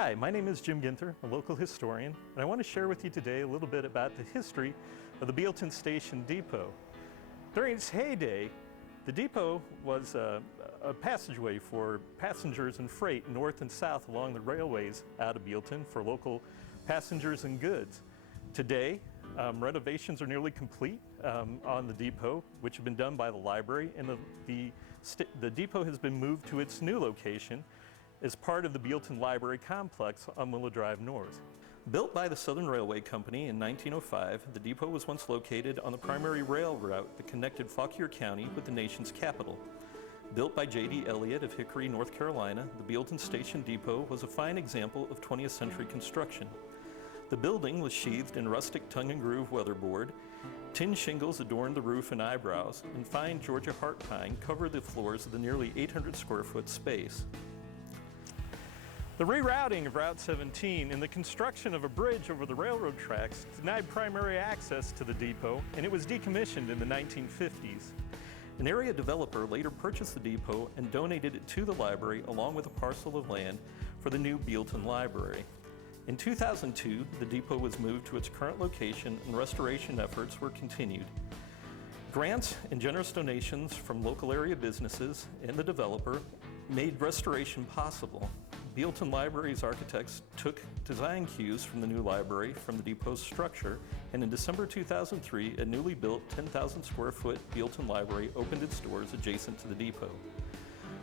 Hi, my name is Jim Ginter, a local historian, and I want to share with you today a little bit about the history of the Bealeton Station Depot. During its heyday, the depot was a passageway for passengers and freight north and south along the railways out of Bealeton for local passengers and goods. Today, renovations are nearly complete on the depot, which have been done by the library, and the depot has been moved to its new location as part of the Bealeton Library complex on Willow Drive North. Built by the Southern Railway Company in 1905, the depot was once located on the primary rail route that connected Fauquier County with the nation's capital. Built by J.D. Elliott of Hickory, North Carolina, the Bealeton Station Depot was a fine example of 20th century construction. The building was sheathed in rustic tongue-and-groove weatherboard, tin shingles adorned the roof and eyebrows, and fine Georgia heart pine covered the floors of the nearly 800 square foot space. The rerouting of Route 17 and the construction of a bridge over the railroad tracks denied primary access to the depot, and it was decommissioned in the 1950s. An area developer later purchased the depot and donated it to the library along with a parcel of land for the new Bealeton Library. In 2002, the depot was moved to its current location and restoration efforts were continued. Grants and generous donations from local area businesses and the developer made restoration possible. Bealeton Library's architects took design cues from the new library from the depot's structure, and in December 2003, a newly built 10,000 square foot Bealeton Library opened its doors adjacent to the depot.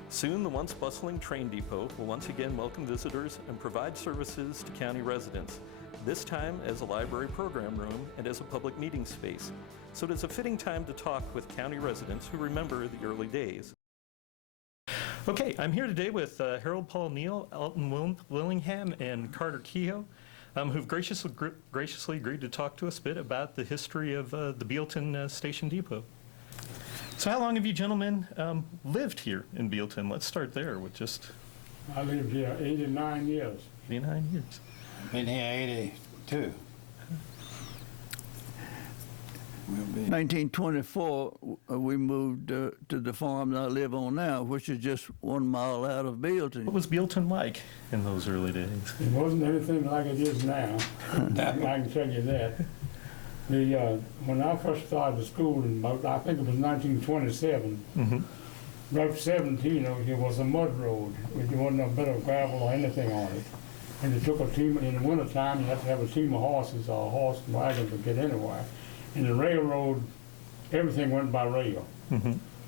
Soon, the once bustling train depot will once again welcome visitors and provide services to county residents, this time as a library program room and as a public meeting space. So it is a fitting time to talk with county residents who remember the early days. Okay, I'm here today with Harold Paul Neal, Elton Willingham, and Carter Kehoe, who've graciously agreed to talk to us a bit about the history of the Bealeton Station Depot. So how long have you gentlemen lived here in Bealeton? Let's start there with just... I lived here 89 years. 89 years. I've been here 82. 1924, we moved to the farm that I live on now, which is just 1 mile out of Bealeton. What was Bealeton like in those early days? It wasn't anything like it is now. I can tell you that. When I first started the school, in about, I think it was 1927, Route 17 over here was a mud road. There wasn't a bit of gravel or anything on it. And it took a team, in the wintertime, you had to have a team of horses or a horse and wagon to get anywhere. In the railroad, everything went by rail.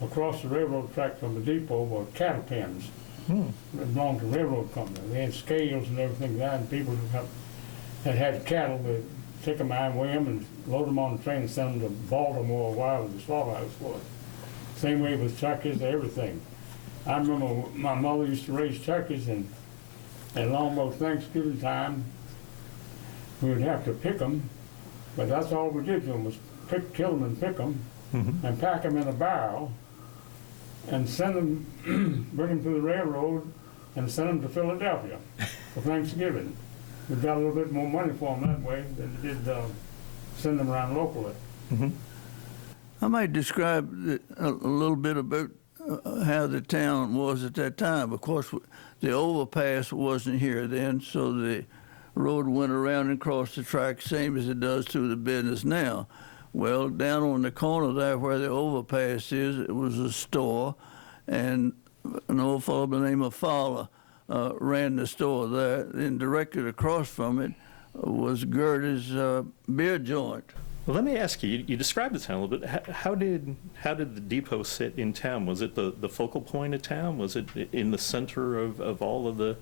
Across the railroad track from the depot were cattle pens. It belonged to the railroad company. They had scales and everything there, and people that had cattle would take them out and weigh them and load them on the train and send them to Baltimore, where the slaughterhouse was. Same way with turkeys and everything. I remember my mother used to raise turkeys, and along about Thanksgiving time, we would have to pick them. But that's all we did to them was kill them and pick them and pack them in a barrel and send them, bring them to the railroad and send them to Philadelphia for Thanksgiving. We got a little bit more money for them that way than we did send them around locally. I might describe a little bit about how the town was at that time. Of course, the overpass wasn't here then, so the road went around and crossed the track, same as it does through the business now. Well, down on the corner there where the overpass is, it was a store, and an old fellow by the name of Fowler ran the store there, and directly across from it was Gertie's beer joint. Well, let me ask you, you described the town a little bit. How did the depot sit in town? Was it the focal point of town? Was it in the center of all of the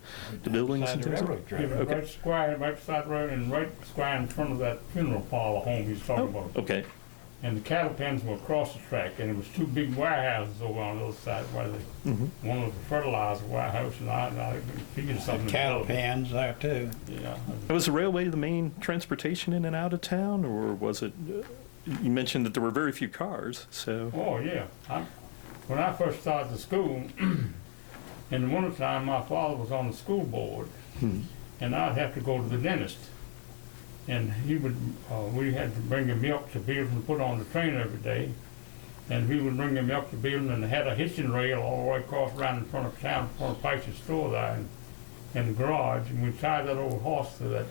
buildings and things? Right square, right side road, and right square in front of that funeral parlor home he's talking about. Okay. And the cattle pens were across the track, and it was two big warehouses over on the other side where one was a fertilizer warehouse, and I figured something. Cattle pens there too. Yeah. Was the railway the main transportation in and out of town, or was it? You mentioned that there were very few cars, so. Oh yeah. When I first started the school, in the wintertime, my father was on the school board, and I'd have to go to the dentist. And he would, we had to bring him milk to Bealeton to put on the train every day. And we would bring him milk to Bealeton, and they had a hitching rail all the way across around in front of town, in front of Price's store there. And in the garage, and we'd tie that old horse to that,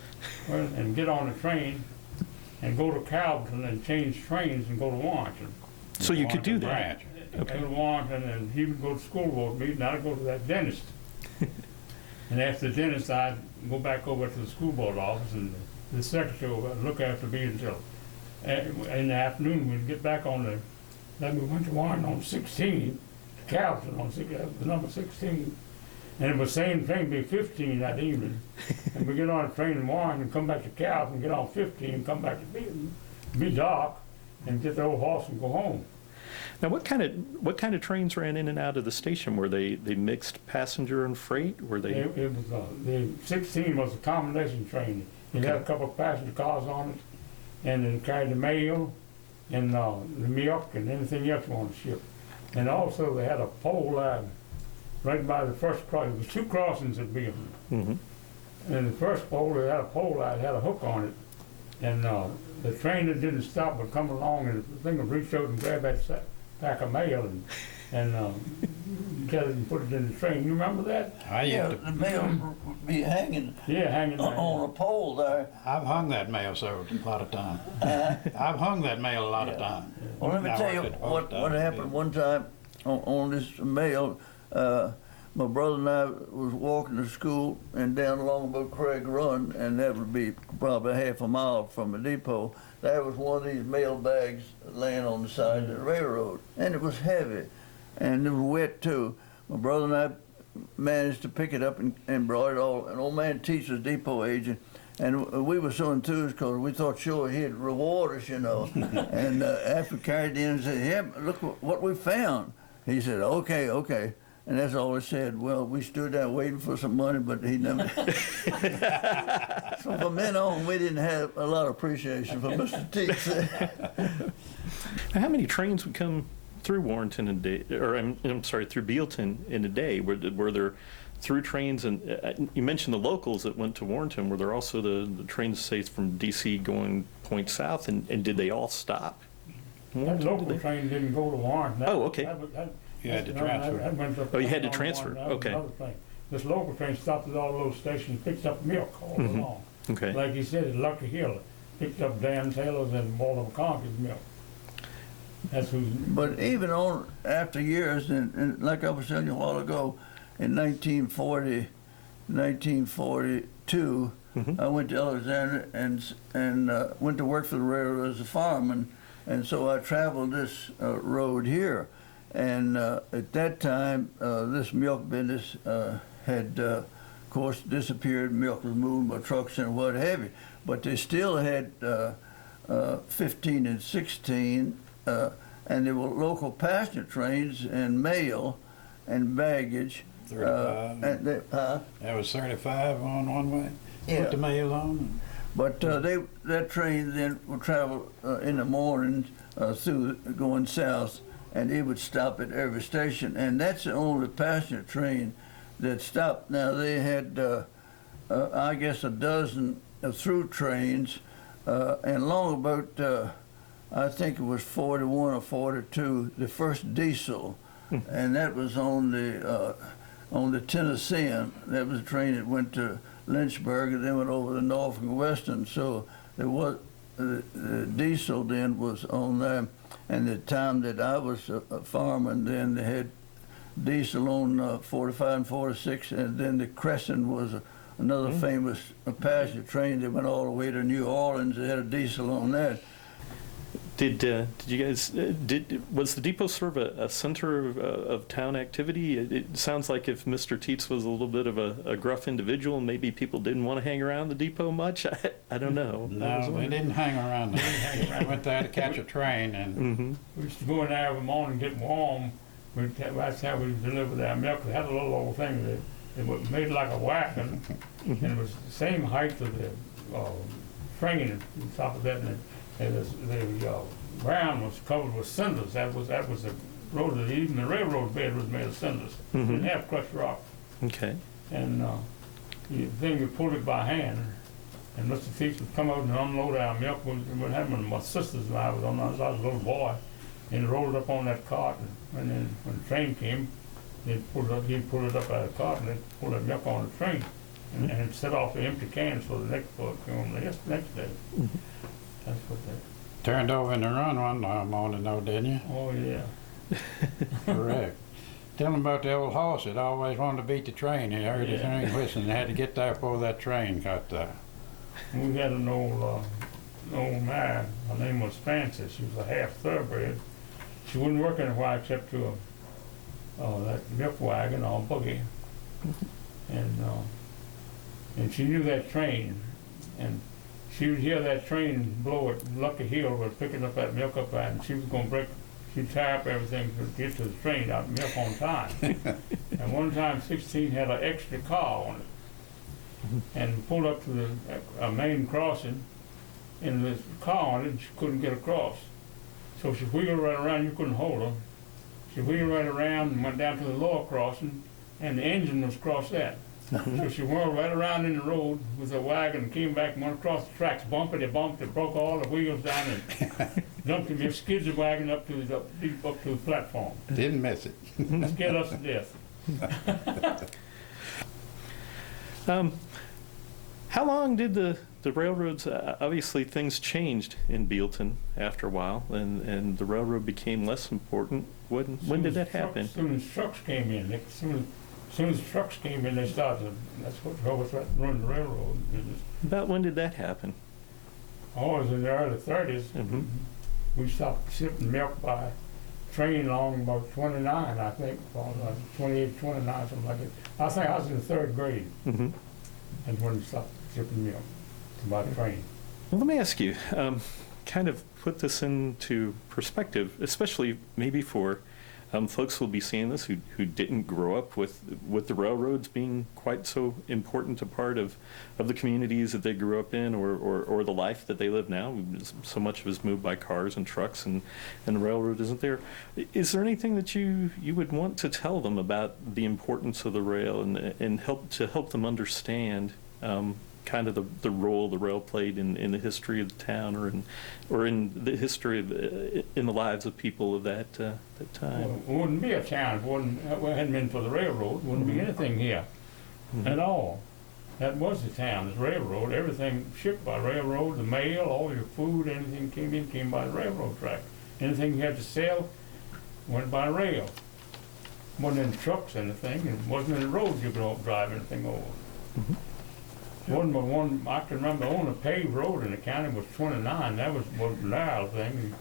and get on the train and go to Calverton and change trains and go to Warrington. So you could do that? Branch. Okay. Go to Warrington, and he would go to school with me, and I'd go to that dentist. And after the dentist, I'd go back over to the school board office, and the secretary would look after me until, in the afternoon, we'd get back on the, then we went to Warrington on 16, to Calverton on the number 16. And it was same thing, be 15 that evening. And we get on a train in Warrington, come back to Calverton, get on 15, come back to Bealeton, be dark, and get the old horse and go home. Now, what kind of trains ran in and out of the station? Were they mixed passenger and freight? Were they? It was, the 16 was a combination train. It had a couple of passenger cars on it, and it carried the mail and the milk and anything else you want to ship. And also they had a pole line right by the first crossing. There was 2 crossings at Bealeton. Mm-hmm. And the first pole, they had a pole line, had a hook on it. And the train that didn't stop would come along, and the thing would reach out and grab that pack of mail and get it and put it in the train. You remember that? I Yeah, used to, the mail would be hanging Yeah, hanging there. on a pole there. I've hung that mail a lot of times. I've hung that mail a lot of times. Well, let me I tell you worked at what post happened office. one time on this mail. My brother and I was walking to school and down along about Craig Run, and that would be probably half a mile from the depot. There was one of these mail bags laying on the side of the railroad, and it was heavy, and it was wet too. My brother and I managed to pick it up and brought it all. An old man teacher's depot agent, and we were so enthused because we thought sure he'd reward us, you know. And after we carried it in and said, "Yeah, look what we found," he said, "Okay, okay." And that's all he said. Well, we stood there waiting for some money, but he never. So from then on, we didn't have a lot of appreciation for Mr. Teets. Now, how many trains would come through Warrington in a day, or I'm sorry, through Bealeton in a day? Were there through trains, and you mentioned the locals that went to Warrington. Were there also the trains, say, from D.C. going point south, and did they all stop? That Warrington, local did they? train didn't go to Warrington. Oh, okay. You had to transfer. Oh, you had to transfer. Okay. This local train stopped at all those stations, picked up milk all Mhm. along. Okay. Like he said, at Lucky Hill, picked up Dan Taylor's and Walter McConkey's milk. That's who's. But even on after years, and like I was telling you a while ago, in 1942, Mhm. I went to Alexandria and went to work for the railroad as a fireman, and so I traveled this road here. And at that time, this milk business had, of course, disappeared. Milk was moved by trucks and what have you. But they still had 15 and 16, and there were local passenger trains and mail and baggage. 35. And they, That was 35 on one way. Yeah. Put the mail on. But that train then would travel in the morning through going south, and it would stop at every station, and that's the only passenger train that stopped. Now they had, I guess, a dozen through trains, and long about, I think it was 41 or 42, the first diesel, and that was on the Tennessean. That was a train that went to Lynchburg and then went over to Norfolk and Western. So there was the diesel then was on there. And the time that I was a fireman, then they had diesel on 45 and 46, and then the Crescent was another famous passenger train that went all the way to New Orleans. They had a diesel on that. Did you guys, was the depot sort of a center of town activity? It sounds like if Mr. Teets was a little bit of a gruff individual, maybe people didn't want to hang around the depot much. I don't know. No, we didn't hang around there. We went there to catch a train, and Mm-hmm. We used to go in there every morning and get warm. That's how we delivered our milk. We had a little old thing that it was made like a wagon, and it was the same height of the train on top of that. And the ground was covered with cinders. That was the road. Even the railroad bed was made of cinders. Mhm. Didn't have crushed rock. Okay. And then we pulled it by hand. And Mr. Teach would come out and unload our milk. We had one of my sisters and I was on. I was a little boy, and rolled it up on that cart. And then when the train came, he'd pull it up out of the cart and they'd pull that milk on the train. and set off the empty cans for the next book on the next day. That's what they. Turned over in the run one morning, though, didn't you? Oh yeah. Correct. Tell them about the old horse that always wanted to beat the train. He heard the train whistling. They had to get there before that train got there. We had an old mare. Her name was Frances. She was a half thoroughbred. She wouldn't work anywhere except to that milk wagon or buggy. And she knew that train. And she would hear that train blow at Lucky Hill was picking up that milk up there, and she was going to break. She'd tie up everything to get to the train out milk on time. And one time 16 had an extra car on it and pulled up to the main crossing, and the car on it, and she couldn't get across. So she wheeled right around, you couldn't hold her. She wheeled right around and went down to the lower crossing, and the engine was across that. So she whirled right around in the road with the wagon, came back and went across the tracks, bumped, it broke all the wheels down and dumped him, skids the wagon up to the platform. Didn't miss it. Scared us to death. How long did the railroads, obviously things changed in Bealeton after a while, and the railroad became less important. When did that happen? As soon as trucks came in, as soon as the trucks came in, they started, that's what drove us right to run the railroad. About when did that happen? Oh, it was in the early 30s. We stopped shipping milk by train along about 29, I think, 28, 29, something like that. I think I was in the 3rd grade, and when we stopped shipping milk by train. Well, let me ask you, kind of put this into perspective, especially maybe for folks who will be seeing this who didn't grow up with the railroads being quite so important a part of the communities that they grew up in, or the life that they live now. So much of it is moved by cars and trucks, and the railroad isn't there. Is there anything that you would want to tell them about the importance of the rail and help them understand kind of the role the rail played in the history of the town, or in the history of in the lives of people of that time? Well, it wouldn't be a town if it hadn't been for the railroad. It wouldn't be anything here at all. That was the town, the railroad. Everything shipped by railroad, the mail, all your food, anything came by the railroad track. Anything you had to sell went by rail. Wasn't in trucks or anything, and wasn't in the roads you could drive anything over. Wasn't but one, I can remember on a paved road in the county was 29. That was a narrow thing.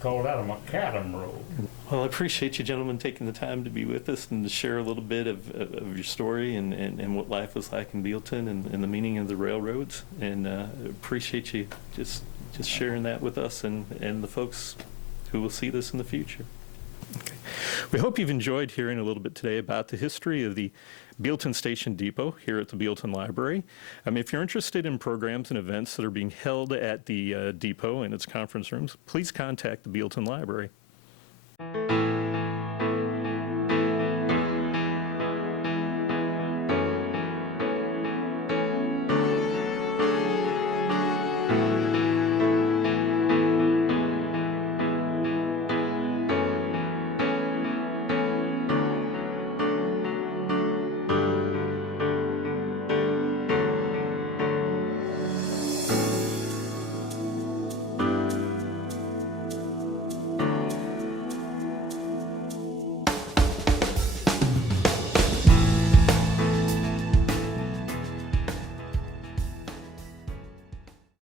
Called that a macadam road. Well, I appreciate you gentlemen taking the time to be with us and to share a little bit of your story and what life was like in Bealeton and the meaning of the railroads. And appreciate you just sharing that with us and the folks who will see this in the future. Okay. We hope you've enjoyed hearing a little bit today about the history of the Bealeton Station Depot here at the Bealeton Library. If you're interested in programs and events that are being held at the depot and its conference rooms, please contact the Bealeton Library.